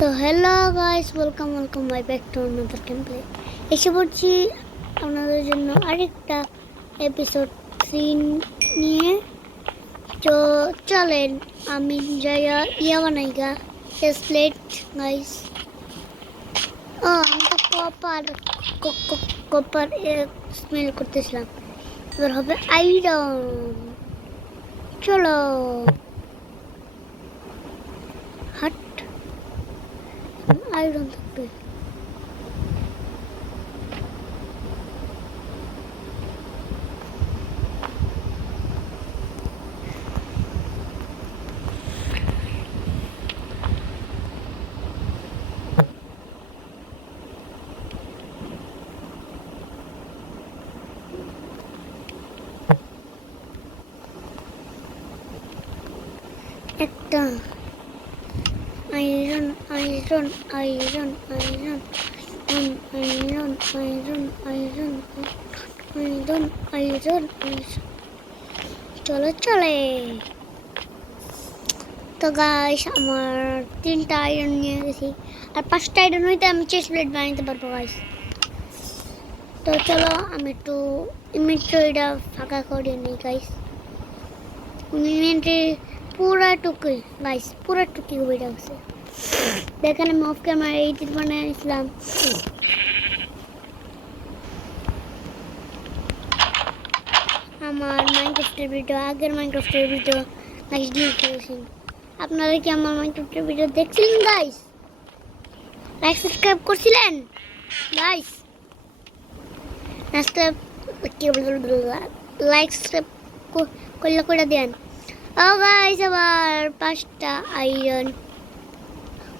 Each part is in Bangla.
তো hello guys, welcome my back to another game play. এসে পড়ছি আপনাদের জন্য আরেকটা এপিসোড 3 নিয়ে। তো চলেন আমি যাইয়া বানাইগা প্লেট গাইস। আমি তো কপার স্মেল করতেছিলাম, এবার হবে আয়রন। চলো হাট আয়রন থাকবে। একটা iron iron iron iron iron iron iron iron iron চলে। তো গাইস, আমার 3টা আয়রন নিয়ে গেছি, আর 5টা আয়রন হইতে আমি চেস্ট প্লেট বানাইতে পারবো গাইস। তো চলো আমি একটু ইনভেন্টরিটা ফাঁকা করে নিই গাইস। ইনভেন্টরি পুরাটুকুই গাইস, পুরাটুকুই হয়ে যাচ্ছে। দেখেন আমি অফ ক্যামেরা এই তীর বানিয়েছিলাম। আমার মাইনক্রাফটের ভিডিও, আগের মাইনক্রাফটের ভিডিও গাইস ডিলিট করেছেন। আপনারা কি আমার মাইনক্রাফটের ভিডিও দেখছিলেন গাইস? লাইক সাবস্ক্রাইব করছিলেন গাইস? লাইক সাবস্ক্রাইব করলে করে দেন। ও গাইস, আবার 5টা আয়রন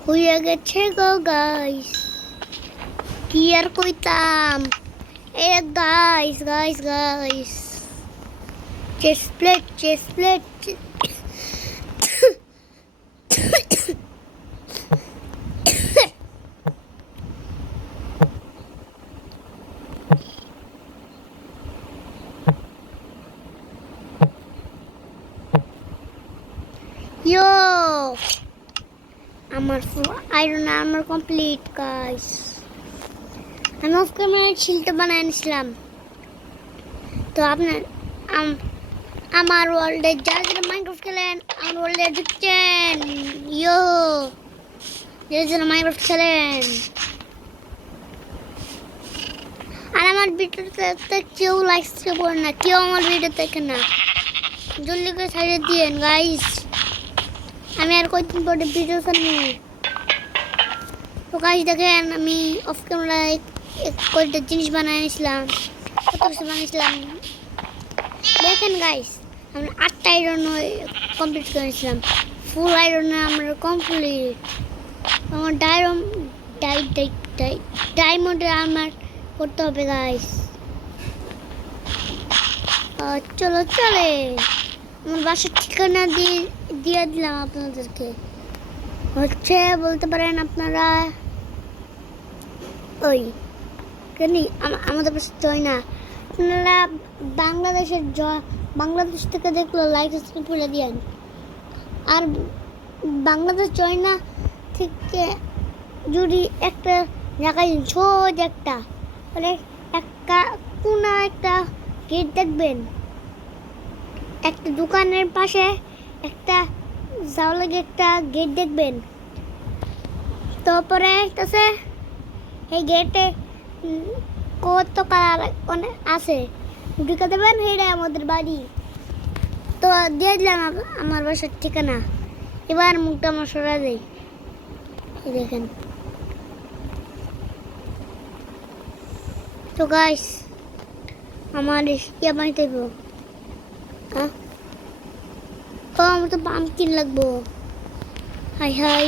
হয়ে গেছে গো গাইস। কি আর কইতাম, এ guys guys guys chest plate ইয়ো আমার আয়রন আর্মার কমপ্লিট গাইস। আমি অফ ক্যামেরা শিল্ড বানিয়ে নিয়েছিলাম। তো আপনার আমার ওয়ার্ল্ডে যারা মাইনক্রাফট খেলেন, আমার ওয়ার্ল্ডে ঢুকছেন ইয়ো, যারা মাইনক্রাফট খেলেন আর আমার ভিডিওতে কেউ লাইক করেন না, কেউ আমার ভিডিও দেখেন না, জলদি করে ছাড়িয়ে দিয়েন গাইস। আমি আর কয়েকদিন পরে ভিডিও ছাড়বো। তো গাইস দেখেন, আমি অফ ক্যামেরায় কয়েকটা জিনিস বানিয়েছিলাম, কত কিছু বানিয়েছিলাম দেখেন গাইস। আমি 8টা আয়রন কমপ্লিট করেছিলাম, ফুল আয়রন আমার কমপ্লিট। আমার ডায়মন্ড আমার করতে হবে গাইস। চলে আমার বাসার ঠিকানা দিয়ে দিলাম আপনাদেরকে। হচ্ছে বলতে পারেন আপনারা ওই কেন আমাদের পাশে জয় না, আপনারা বাংলাদেশ থেকে দেখলো লাইক সাবস্ক্রাইব করে দিয়েন। আর বাংলাদেশ জয় না থেকে যদি একটা জায়গায় ছোট একটা মানে কোনো একটা গেট দেখবেন, একটা দোকানের পাশে একটা জাওলা একটা গেট দেখবেন। তারপরে আছে এই গেটে কত কালার অনেক আছে, ঢুকে দেবেন, হেডে আমাদের বাড়ি। তো দিয়ে দিলাম আমার বাসার ঠিকানা। এবার মুখটা আমার সরা দেয়, দেখেন। তো গাইস, আমার ইয়া বানাইতে হবে। আমার তো পাম্পকিন লাগবো। হাই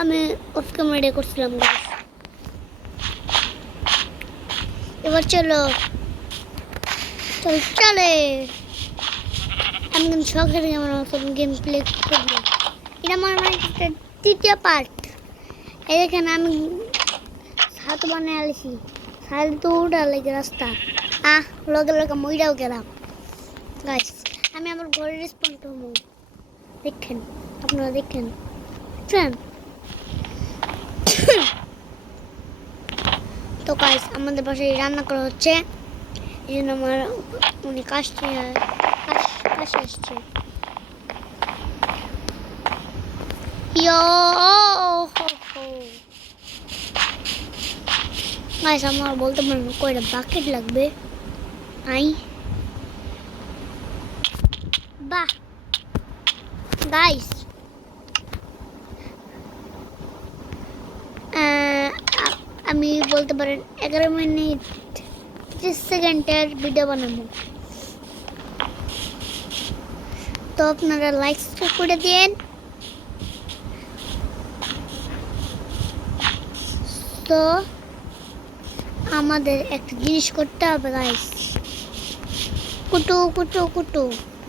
আমি অফ ক্যামেরা করছিলাম গাইস। এবার চলে আমি কিন্তু শখের আমার গেম প্লে করবো। এটা আমার মাইনক্রাফটের 3টা পার্ট। এই দেখেন আমি ছাদ বানিয়ে আলিছি, ছাদ তো উঠা লাগে রাস্তা। লগে মইরাও গেলাম গাইস। আমি আমার ঘরে রেসপন্ড করবো, দেখেন। আপনারা দেখেন বুঝছেন? তো গাইস আমাদের বাসায় রান্না করা হচ্ছে, এই জন্য আমার উনি কাশতে আসছে। ইয়ো গাইস আমার বলতে পারেন কয়টা বাকেট লাগবে। আই বাহ গাইস আমি বলতে পারেন 11 মিনিট 30 সেকেন্ডের ভিডিও বানাবো। তো আপনারা লাইক করে দিন। তো আমাদের একটা জিনিস করতে হবে গাইস, কুটু কুটু কুটু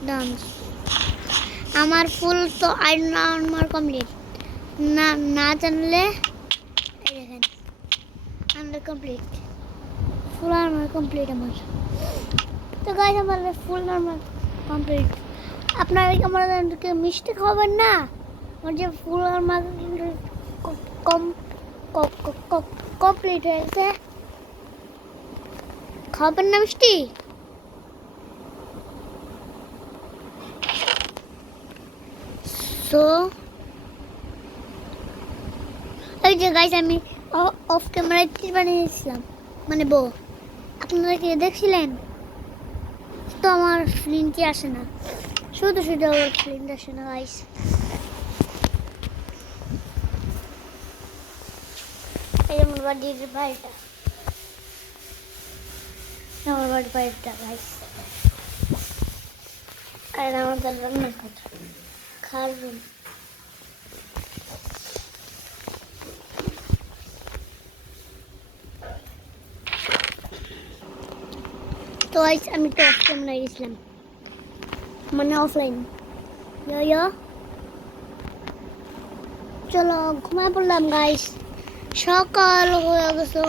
ডান্স। আমার ফুল তো আমার কমপ্লিট, না না জানলে এই দেখেন আন্ডার কমপ্লিট, ফুল আর্মার কমপ্লিট আমার। তো গাইস আমার ফুল আর্মার কমপ্লিট। আপনারা কি আমাদেরকে মিষ্টি খাবেন না? আমার যে ফুল আর্মার কমপ্লিট হয়েছে, খাবেন না মিষ্টি? তো এই যে গাইস আমি অফ ক্যামেরায় তীর বানিয়েছিলাম, মানে বউ। আপনারা কি দেখছিলেন? তো আমার ফ্লিন্টই আসে না, শুধু শুধু আমার ফ্লিন্ট আসে না গাইস। এই আমার বাড়ির বাড়িটা, আমার বাড়ির বাড়িটা গাইস। আর আমাদের রান্না খাওয়ার রুম। তো গাইস আমি তো অফ ক্যামেরায় গেছিলাম, মানে অফলাইন। ইয়ো চলো ঘুমায় পড়লাম গাইস, সকাল হয়ে গেছে।